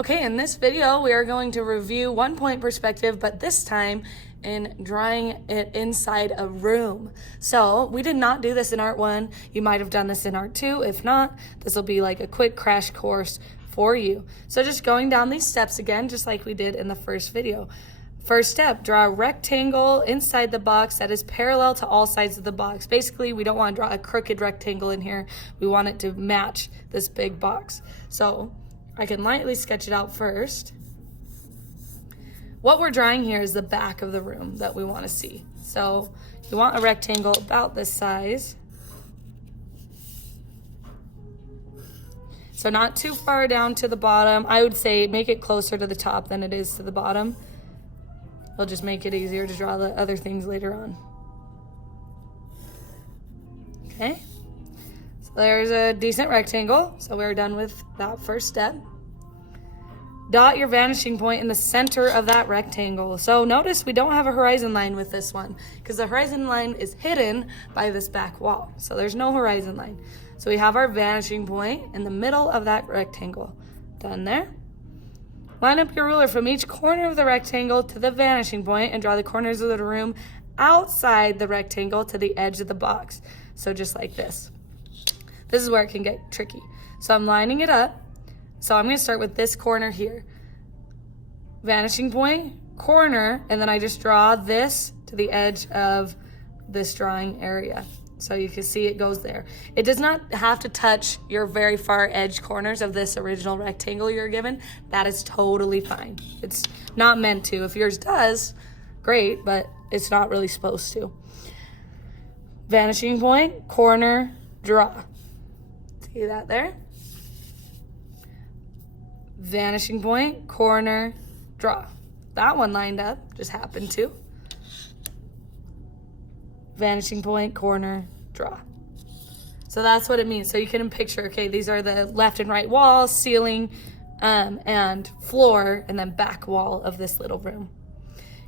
Okay, in this video, we are going to review 1-point perspective, but this time in drawing it inside a room. So we did not do this in Art 1. You might have done this in Art 2. If not, this will be like a quick crash course for you. So just going down these steps again, just like we did in the first video. First step, draw a rectangle inside the box that is parallel to all sides of the box. Basically, we don't want to draw a crooked rectangle in here. We want it to match this big box. So I can lightly sketch it out first. What we're drawing here is the back of the room that we want to see. So you want a rectangle about this size. So not too far down to the bottom. I would say make it closer to the top than it is to the bottom. It'll just make it easier to draw the other things later on. Okay. So there's a decent rectangle. So we're done with that first step. Dot your vanishing point in the center of that rectangle. So notice we don't have a horizon line with this one because the horizon line is hidden by this back wall. So there's no horizon line. So we have our vanishing point in the middle of that rectangle. Done there. Line up your ruler from each corner of the rectangle to the vanishing point and draw the corners of the room outside the rectangle to the edge of the box. So just like this. This is where it can get tricky. So I'm lining it up. So I'm going to start with this corner here. Vanishing point, corner, and then I just draw this to the edge of this drawing area. So you can see it goes there. It does not have to touch your very far edge corners of this original rectangle you're given. That is totally fine. It's not meant to. If yours does, great, but it's not really supposed to. Vanishing point, corner, draw. See that there? Vanishing point, corner, draw. That one lined up, just happened to. Vanishing point, corner, draw. So that's what it means. So you can picture, okay, these are the left and right walls, ceiling, and floor, and then back wall of this little room.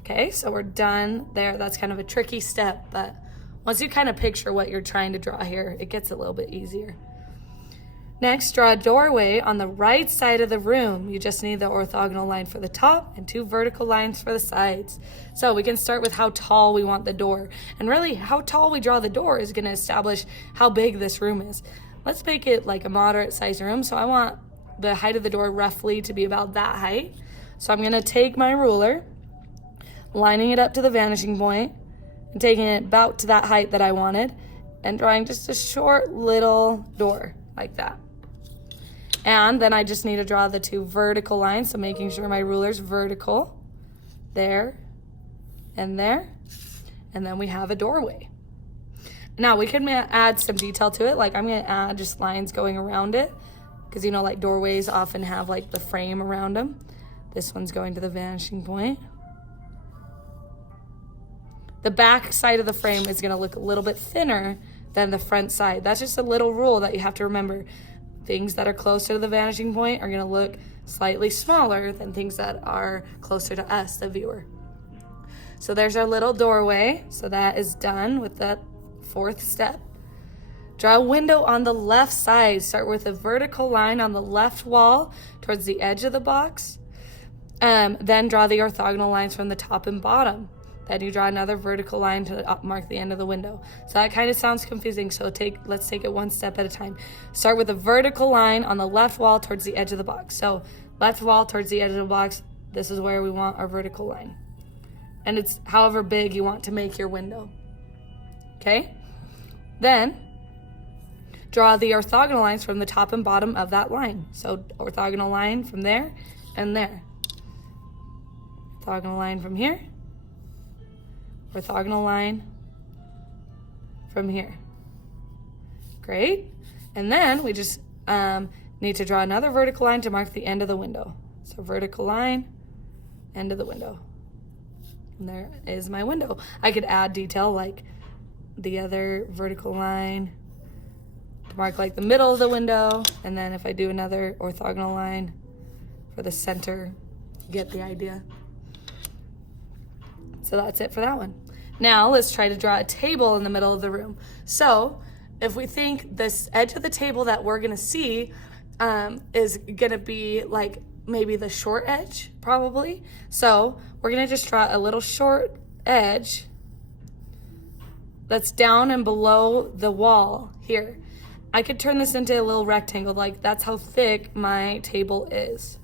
Okay, so we're done there. That's kind of a tricky step, but once you kind of picture what you're trying to draw here, it gets a little bit easier. Next, draw a doorway on the right side of the room. You just need the orthogonal line for the top and 2 vertical lines for the sides. So we can start with how tall we want the door. And really, how tall we draw the door is going to establish how big this room is. Let's make it like a moderate size room. So I want the height of the door roughly to be about that height. So I'm going to take my ruler, lining it up to the vanishing point, and taking it about to that height that I wanted, and drawing just a short little door like that. And then I just need to draw the 2 vertical lines, so making sure my ruler's vertical, there and there, and then we have a doorway. Now we can add some detail to it, like I'm gonna add just lines going around it, because you know, like doorways often have like the frame around them. This one's going to the vanishing point. The back side of the frame is gonna look a little bit thinner than the front side. That's just a little rule that you have to remember. Things that are closer to the vanishing point are gonna look slightly smaller than things that are closer to us, the viewer. So there's our little doorway. So that is done with that 4th step. Draw a window on the left side. Start with a vertical line on the left wall towards the edge of the box. Then draw the orthogonal lines from the top and bottom. Then you draw another vertical line to mark the end of the window. So that kind of sounds confusing, so let's take it one step at a time. Start with a vertical line on the left wall towards the edge of the box. So left wall towards the edge of the box, this is where we want our vertical line. And it's however big you want to make your window. Okay? Then draw the orthogonal lines from the top and bottom of that line. So orthogonal line from there and there. Orthogonal line from here. Orthogonal line from here. Great. And then we just need to draw another vertical line to mark the end of the window. So vertical line, end of the window. And there is my window. I could add detail like the other vertical line to mark like the middle of the window. And then if I do another orthogonal line for the center, you get the idea. So that's it for that one. Now let's try to draw a table in the middle of the room. So if we think this edge of the table that we're gonna see is gonna be like maybe the short edge, probably. So we're gonna just draw a little short edge that's down and below the wall here. I could turn this into a little rectangle, like that's how thick my table is,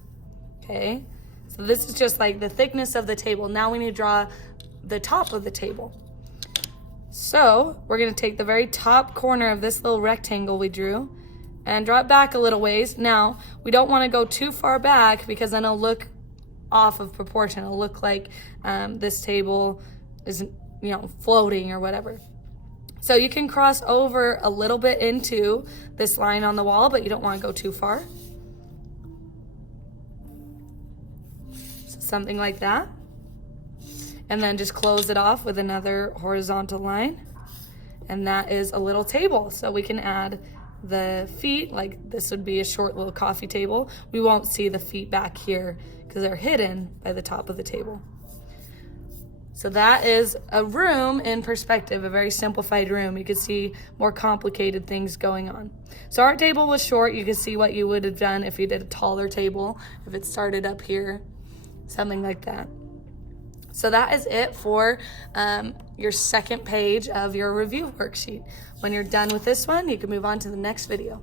okay? So this is just like the thickness of the table. Now we need to draw the top of the table. So we're gonna take the very top corner of this little rectangle we drew and draw it back a little ways. Now, we don't wanna go too far back because then it'll look off of proportion. It'll look like this table is, you know, floating or whatever. So you can cross over a little bit into this line on the wall, but you don't want to go too far. So something like that. And then just close it off with another horizontal line. And that is a little table. So we can add the feet, like this would be a short little coffee table. We won't see the feet back here because they're hidden by the top of the table. So that is a room in perspective, a very simplified room. You could see more complicated things going on. So our table was short. You could see what you would have done if you did a taller table, if it started up here, something like that. So that is it for your second page of your review worksheet. When you're done with this one, you can move on to the next video.